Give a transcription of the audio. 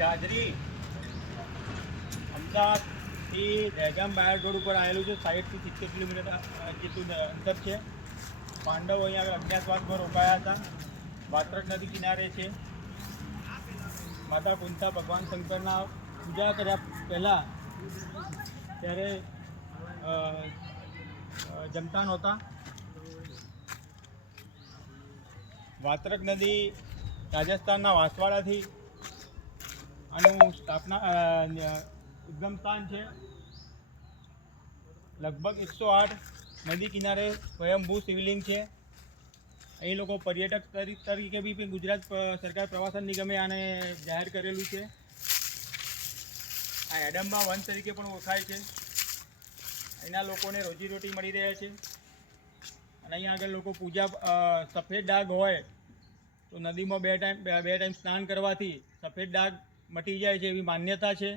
જાજરી અમદાવાદથી દહેગામ બાયડ રોડ ઉપર આવેલું છે. 60 થી 70 કિલોમીટર જેટલું અંતર છે. પાંડવો અહીંયા આગળ અજ્ઞાતવાસમાં રોકાયા હતા. વાત્રક નદી કિનારે છે. માતા કુંતા ભગવાન શંકરના પૂજા કર્યા પહેલાં ત્યારે જમતા નહોતા. વાત્રક નદી રાજસ્થાનના વાંસવાડાથી આનું ઉદ્ગમ સ્થાન છે. લગભગ 108 નદી કિનારે સ્વયંભૂ શિવલિંગ છે. અહીં લોકો પર્યટક તરીકે બી ગુજરાત સરકાર પ્રવાસન નિગમે આને જાહેર કરેલું છે. આ હેડમ્બા વન તરીકે પણ ઓળખાય છે. અહીંના લોકોને રોજીરોટી મળી રહે છે. અને અહીંયા આગળ લોકો પૂજા સફેદ ડાઘ હોય તો નદીમાં બે ટાઈમ સ્નાન કરવાથી સફેદ ડાઘ મટી જાય છે એવી માન્યતા છે.